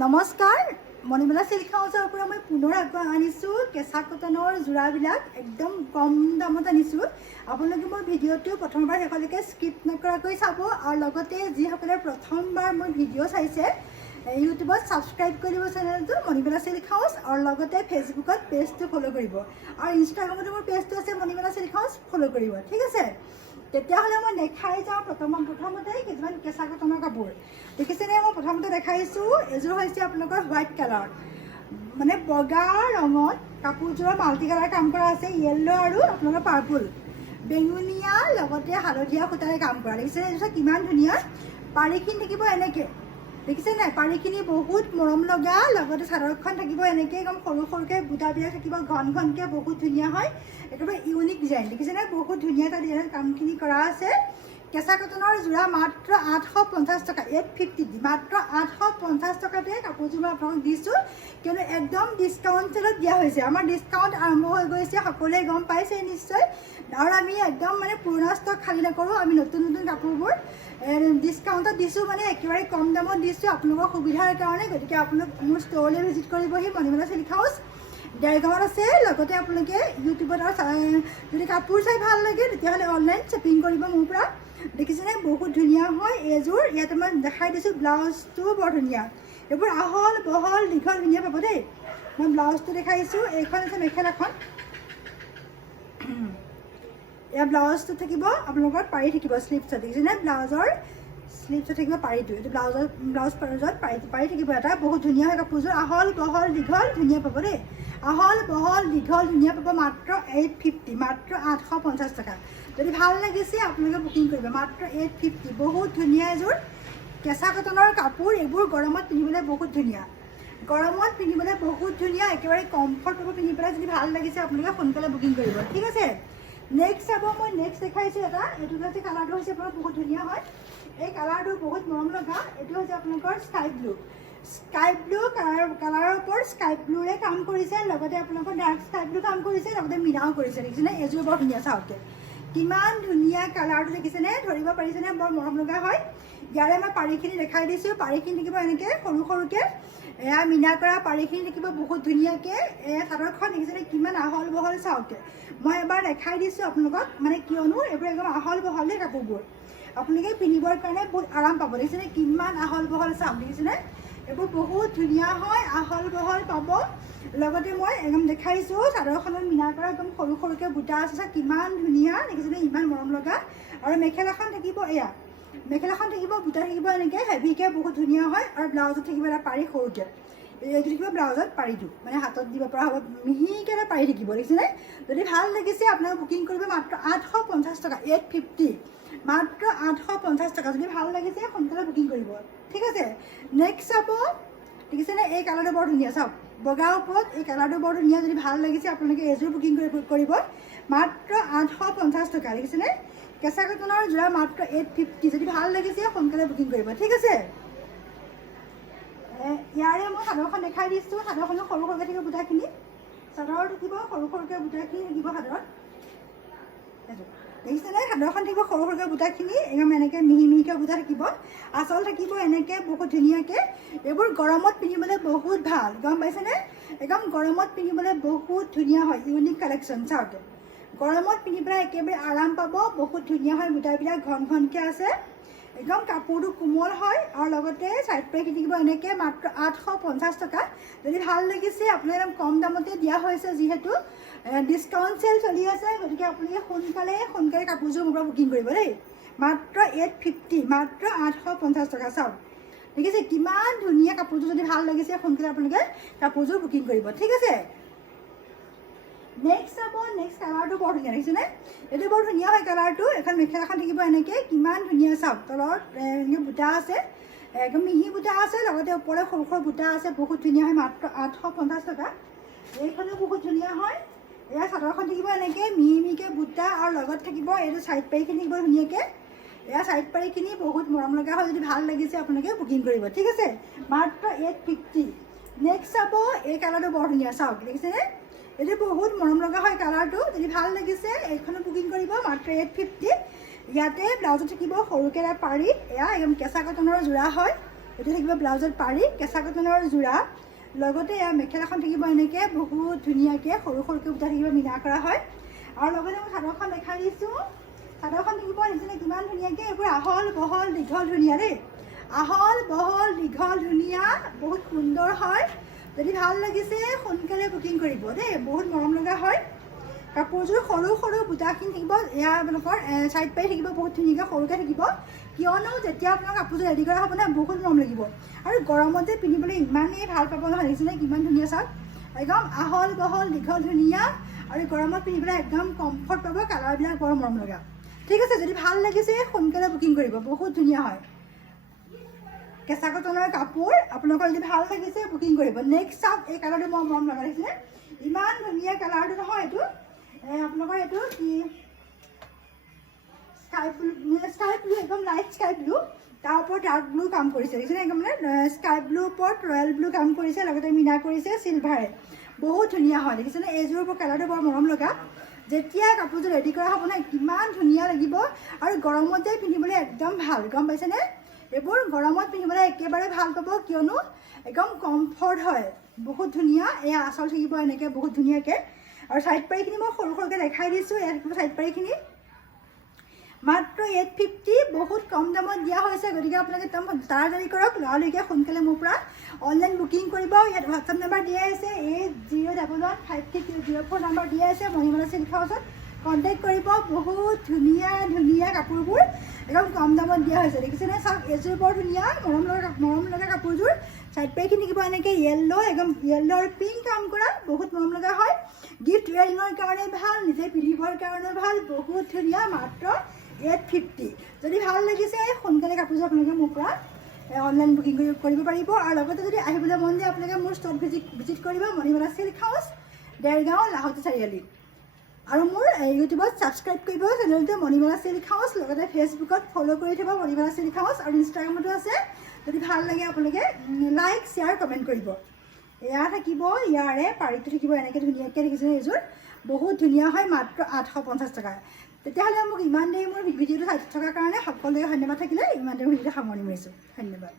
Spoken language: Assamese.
নমস্কাৰ মণিমালা চিল্ক হাউচৰ পৰা মই পুনৰ আনিছোঁ কেঁচা কটনৰ যোৰাবিলাক একদম কম দামত আনিছোঁ। আপোনালোকে মোৰ ভিডিঅ'টো প্ৰথমবাৰ শেষলৈকে স্কিপ নকৰাকৈ চাব আৰু লগতে যিসকলে প্ৰথমবাৰ মোৰ ভিডিঅ' চাইছে ইউটিউবত ছাবস্ক্ৰাইব কৰি দিব চেনেলটো মণিমালা চিল্ক হাউচ আৰু লগতে ফেচবুকত পেজটো ফ'ল' কৰিব আৰু ইনষ্টাগ্ৰামতো মোৰ পেজটো আছে মণিমালা চিল্ক হাউচ ফ'ল' কৰিব, ঠিক আছে। তেতিয়াহ'লে মই দেখাই যাওঁ প্ৰথমতে কিছুমান কেঁচা কটনৰ কাপোৰ দেখিছেনে। মই প্ৰথমতে দেখাইছোঁ এযোৰ হৈছে আপোনালোকৰ হোৱাইট কালাৰ, মানে বগা ৰঙত কাপোৰযোৰৰ মাল্টি কালাৰ কাম কৰা আছে, য়েল্ল' আৰু আপোনালোকৰ পাৰ্পল বেঙুনীয়া লগতে হালধীয়া সূতাৰে কাম কৰা। দেখিছেনে এইযোৰ কিমান ধুনীয়া। পাৰিখিনি থাকিব এনেকৈ, দেখিছে নাই, পাৰিখিনি বহুত মৰম লগা, লগতে চাদৰখন থাকিব এনেকৈ একদম সৰু সৰুকৈ বুটাবিলাক থাকিব ঘন ঘনকৈ, বহুত ধুনীয়া হয়, একেবাৰে ইউনিক ডিজাইন। দেখিছেনে বহুত ধুনীয়া এটা ডিজাইনত কামখিনি কৰা আছে। কেঁচা কটনৰ যোৰা মাত্ৰ 850 টকা, 850 মাত্ৰ 850 টকাতে কাপোৰযোৰ মই আপোনালোকক দিছোঁ, কিয়নো একদম ডিছকাউণ্ট চেলত দিয়া হৈছে। আমাৰ ডিছকাউণ্ট আৰম্ভ হৈ গৈছে, সকলোৱে গম পাইছে নিশ্চয়, আৰু আমি একদম মানে পুৰণা ষ্টক খালী নকৰোঁ, আমি নতুন নতুন কাপোৰবোৰ ডিছকাউণ্টত দিছোঁ, মানে একেবাৰে কম দামত দিছোঁ আপোনালোকৰ সুবিধাৰ কাৰণে। গতিকে আপোনালোক মোৰ ষ্ট'ৰলৈ ভিজিট কৰিবহি, মণিমালা চিল্ক হাউচ দেৰগাঁৱত আছে। লগতে আপোনালোকে ইউটিউবত যদি কাপোৰ চাই ভাল লাগে তেতিয়াহ'লে অনলাইন শ্বপিং কৰিব মোৰ পৰা। দেখিছেনে বহুত ধুনীয়া হয় এইযোৰ। ইয়াতে মই দেখাই দিছোঁ ব্লাউজটোও বৰ ধুনীয়া, এইবোৰ আহল বহল দীঘল ধুনীয়া পাব দেই। মই ব্লাউজটো দেখাইছোঁ, এইখন আছে মেখেলাখন, এয়া ব্লাউজটো থাকিব আপোনালোকৰ পাৰি থাকিব শ্লিভছত, দেখিছেনে ব্লাউজৰ শ্লিভছত থাকিব পাৰিটো, এইটো ব্লাউজ পাৰত পাৰি থাকিব এটা, বহুত ধুনীয়া হয় কাপোৰযোৰ, আহল বহল দীঘল ধুনীয়া পাব দেই, আহল বহল দীঘল ধুনীয়া পাব। মাত্ৰ 850, মাত্ৰ 850 টকা। যদি ভাল লাগিছে আপোনালোকে বুকিং কৰিব, মাত্ৰ 850। বহুত ধুনীয়া এযোৰ কেঁচা কটনৰ কাপোৰ, এইবোৰ গৰমত পিন্ধিবলৈ বহুত ধুনীয়া, গৰমত পিন্ধিবলৈ বহুত ধুনীয়া, একেবাৰে কমফৰ্ট পাব পিন্ধি পেলাই। যদি ভাল লাগিছে আপোনালোকে সোনকালে বুকিং কৰিব, ঠিক আছে। নেক্সট চাব, মই নেক্সট দেখাইছোঁ এটা, এইটো হৈছে কালাৰটো হৈছে আপোনাৰ বহুত ধুনীয়া হয়, এই কালাৰটো বহুত মৰম লগা। এইটো হৈছে আপোনালোকৰ স্কাই ব্লু কালাৰৰ ওপৰত স্কাই ব্লুৰে কাম কৰিছে, লগতে আপোনালোকৰ ডাৰ্ক স্কাই ব্লু কাম কৰিছে, লগতে মিনাও কৰিছে। দেখিছেনে এযোৰ বৰ ধুনীয়া, চাওঁতে কিমান ধুনীয়া কালাৰটো, দেখিছেনে ধৰিব পাৰিছেনে, বৰ মৰম লগা হয়। ইয়াৰে মই পাৰিখিনি দেখাই দিছোঁ, পাৰিখিনি থাকিব এনেকৈ সৰু সৰুকৈ, এয়া মিনা কৰা পাৰিখিনি থাকিব বহুত ধুনীয়াকৈ। চাদৰখন দেখিছেনে কিমান আহল বহল, চাওঁতে মই এবাৰ দেখাই দিছোঁ আপোনালোকক, মানে কিয়নো এইবোৰ একদম আহল বহল কাপোৰবোৰ, আপোনালোকে পিন্ধিবৰ কাৰণে বহুত আৰাম পাব। দেখিছেনে কিমান আহল বহল, চাওক দেখিছেনে এইবোৰ বহুত ধুনীয়া হয়, আহল বহল পাব। লগতে মই একদম দেখাইছোঁ চাদৰখনত মিনা কৰা একদম সৰু সৰুকৈ বুটা আছে, কিমান ধুনীয়া, দেখিছেনে ইমান মৰম লগা। আৰু মেখেলাখন থাকিব, এয়া মেখেলাখন থাকিব বুটা থাকিব এনেকৈ হেভিকৈ, বহুত ধুনীয়া হয়। আৰু ব্লাউজত থাকিব এটা পাৰি সৰুকৈ, এইটো থাকিব ব্লাউজত পাৰিটো, মানে হাতত দিব পৰা হ'ব, মিহিকৈ এটা পাৰি থাকিব। দেখিছেনে যদি ভাল লাগিছে আপোনালোকে বুকিং কৰিব, মাত্ৰ 850 টকা, 850 মাত্ৰ 850 টকা। যদি ভাল লাগিছে সোনকালে বুকিং কৰিব, ঠিক আছে। নেক্সট চাব, দেখিছেনে এই কালাৰটো বৰ ধুনীয়া, চাওক বগাৰ ওপৰত এই কালাৰটো বৰ ধুনীয়া। যদি ভাল লাগিছে আপোনালোকে এযোৰ বুকিং কৰিব, মাত্ৰ 850 টকা। দেখিছেনে কেঁচা কটনৰ যোৰা মাত্ৰ 850। যদি ভাল লাগিছে সোনকালে বুকিং কৰিব, ঠিক আছে। ইয়াৰে মই চাদৰখন দেখাই দিছোঁ, চাদৰখনৰ সৰু সৰুকৈ থাকিব বুটাখিনি, চাদৰ থাকিব সৰু সৰুকৈ বুটাখিনি থাকিব চাদৰত, দেখিছেনে চাদৰখন থাকিব সৰু সৰুকৈ বুটাখিনি, একদম এনেকৈ মিহি মিহিকৈ বুটা থাকিব, আঁচল থাকিব এনেকৈ বহুত ধুনীয়াকৈ। এইবোৰ গৰমত পিন্ধিবলৈ বহুত ভাল, গম পাইছেনে, একদম গৰমত পিন্ধিবলৈ বহুত ধুনীয়া হয়, ইউনিক কালেকশ্যন। চাওক গৰমত পিন্ধি পেলাই একেবাৰে আৰাম পাব, বহুত ধুনীয়া হয়, বুটাবিলাক ঘন ঘনকৈ আছে, একদম কাপোৰটো কোমল হয়। আৰু লগতে চাইড পাৰি থাকিব এনেকৈ, মাত্ৰ 850 টকা। যদি ভাল লাগিছে আপোনালোকে একদম কম দামতে দিয়া হৈছে, যিহেতু ডিছকাউণ্ট চেল চলি আছে, গতিকে আপোনালোকে সোনকালে কাপোৰযোৰ মোৰ পৰা বুকিং কৰিব দেই, মাত্ৰ 850, মাত্ৰ 850 টকা। চাওক দেখিছে কিমান ধুনীয়া কাপোৰযোৰ, যদি ভাল লাগিছে সোনকালে আপোনালোকে কাপোৰযোৰ বুকিং কৰিব, ঠিক আছে। নেক্সট চাব, নেক্সট কালাৰটো বৰ ধুনীয়া, দেখিছেনে এইটো বৰ ধুনীয়া হয় কালাৰটো। এখন মেখেলাখন থাকিব এনেকৈ, কিমান ধুনীয়া, চাওক তলত এনেকৈ বুটা আছে, একদম মিহি বুটা আছে, লগতে ওপৰে সৰু সৰু বুটা আছে, বহুত ধুনীয়া হয়, মাত্ৰ 850 টকা। এইখনো বহুত ধুনীয়া হয়, এয়া চাদৰখন থাকিব এনেকৈ মিহি মিহিকৈ বুটা, আৰু লগত থাকিব এইটো চাইড পাৰিখিনি থাকিব ধুনীয়াকৈ, এয়া চাইড পাৰিখিনি বহুত মৰম লগা হয়। যদি ভাল লাগিছে আপোনালোকে বুকিং কৰিব, ঠিক আছে, মাত্ৰ 850। নেক্সট চাব, এই কালাৰটো বৰ ধুনীয়া, চাওক দেখিছেনে এইটো বহুত মৰম লগা হয় কালাৰটো। যদি ভাল লাগিছে এইখনো বুকিং কৰিব, মাত্ৰ 850। ইয়াতে ব্লাউজত থাকিব সৰুকৈ এটা পাৰি, এয়া একদম কেঁচা কটনৰ যোৰা হয়, এইটো থাকিব ব্লাউজত পাৰি কেঁচা কটনৰ যোৰা লগতে এয়া মেখেলাখন থাকিব এনেকৈ বহুত ধুনীয়াকৈ সৰু সৰুকৈ বুটা থাকিব মিনা কৰা হয় আৰু লগতে মই চাদৰখন দেখাই দিছোঁ চাদৰখন থাকিব নিচিনা কিমান ধুনীয়াকৈ এইবোৰ আহল বহল দীঘল ধুনীয়া দেই আহল বহল দীঘল ধুনীয়া বহুত সুন্দৰ হয় যদি ভাল লাগিছে সোনকালে বুকিং কৰিব দেই বহুত মৰম লগা হয় কাপোৰযোৰ সৰু সৰু বুটাখিনি থাকিব এয়া আপোনালোকৰ চাইড পাৰি থাকিব বহুত ধুনীয়াকৈ সৰুকৈ থাকিব কিয়নো যেতিয়া আপোনাৰ কাপোৰযোৰ ৰেডি কৰা হ'ব ন বহুত মৰম লাগিব আৰু গৰমত যে পিন্ধিবলৈ ইমানেই ভাল পাব নহয় দেখিছেনে কিমান ধুনীয়া চাওক একদম আহল বহল দীঘল ধুনীয়া আৰু গৰমত পিন্ধিবলৈ একদম কমফৰ্ট পাব কালাৰবিলাক বৰ মৰম লগা ঠিক আছে যদি ভাল লাগিছে সোনকালে বুকিং কৰিব বহুত ধুনীয়া হয় কেঁচা কটনৰ কাপোৰ আপোনালোকৰ যদি ভাল লাগিছে বুকিং কৰিব নেক্সট চাওক এই কালাৰটো মই মৰম লগা দেখিছে ইমান ধুনীয়া কালাৰটো নহয় এইটো আপোনালোকৰ এইটো কি স্কাই ব্লু একদম লাইট স্কাই ব্লু তাৰ ওপৰত ডাৰ্ক ব্লু কাম কৰিছে দেখিছেনে একদম মানে স্কাই ব্লুৰ ওপৰত ৰয়েল ব্লু কাম কৰিছে লগতে মিনা কৰিছে চিলভাৰে বহুত ধুনীয়া হয় দেখিছেনে এইযোৰ ওপৰত কালাৰটো বৰ মৰম লগা যেতিয়া কাপোৰযোৰ ৰেডি কৰা হ'ব নহয় কিমান ধুনীয়া লাগিব আৰু গৰমতে পিন্ধিবলৈ একদম ভাল গম পাইছেনে এইবোৰ গৰমত পিন্ধিবলৈ একেবাৰে ভাল পাব কিয়নো একদম কমফৰ্ট হয় বহুত ধুনীয়া এয়া আঁচল থাকিব এনেকৈ বহুত ধুনীয়াকৈ আৰু চাইড পাৰিখিনি মই সৰু সৰুকৈ দেখাই দিছোঁ এয়া থাকিব চাইড পাৰিখিনি মাত্ৰ 850 বহুত কম দামত দিয়া হৈছে গতিকে আপোনালোকে একদম তাড়াতাড়ি কৰক লৰালৰিকৈ সোনকালে মোৰ পৰা অনলাইন বুকিং কৰিব ইয়াত হোৱাটছআপ নাম্বাৰ দিয়া আছে 8011533004 নাম্বাৰ দিয়া আছে মণিমালা চিল্ক হাউচত কণ্টেক্ট কৰিব বহুত ধুনীয়া ধুনীয়া কাপোৰবোৰ একদম কম দামত দিয়া হৈছে দেখিছেনে চাওক এইযোৰ বৰ ধুনীয়া মৰম লগা কাপোৰযোৰ চাইড পাৰিখিনি থাকিব এনেকৈ য়েল্ল' একদম য়েল্ল' আৰু পিংক কাম কৰা বহুত মৰম লগা হয় গিফ্ট ৱেৰিঙৰ কাৰণে ভাল নিজে পিন্ধিবৰ কাৰণে ভাল বহুত ধুনীয়া মাত্ৰ 850 যদি ভাল লাগিছে সোনকালে কাপোৰযোৰ আপোনালোকে মোৰ পৰা অনলাইন বুকিং কৰিব পাৰিব আৰু লগতে যদি আহিবলৈ মন যায় আপোনালোকে মোৰ ষ্ট'ৰ ভিজিট কৰিব মণিমালা চিল্ক হাউচ দেৰগাঁও লাহোটি চাৰিআলি আৰু মোৰ ইউটিউবত ছাবস্ক্ৰাইব কৰিব চেনেলটো মণিমালা চিল্ক হাউচ লগতে ফেচবুকত ফ'ল' কৰি থ'ব মণিমালা চিল্ক হাউচ আৰু ইনষ্টাগ্ৰামতো আছে যদি ভাল লাগে আপোনালোকে লাইক শ্বেয়াৰ কমেণ্ট কৰিব এয়া থাকিব ইয়াৰে পাৰীটো থাকিব এনেকৈ ধুনীয়াকৈ দেখিছেনে এইযোৰ বহুত ধুনীয়া হয় মাত্ৰ 850 টকা তেতিয়াহ'লে মোক ইমান দেৰি মোৰ ভিডিঅ'টো চাই থকাৰ কাৰণে সকলোৱে ধন্যবাদ থাকিলে ইমান দেৰি ভিডিঅ'টো সামৰণি মাৰিছোঁ ধন্যবাদ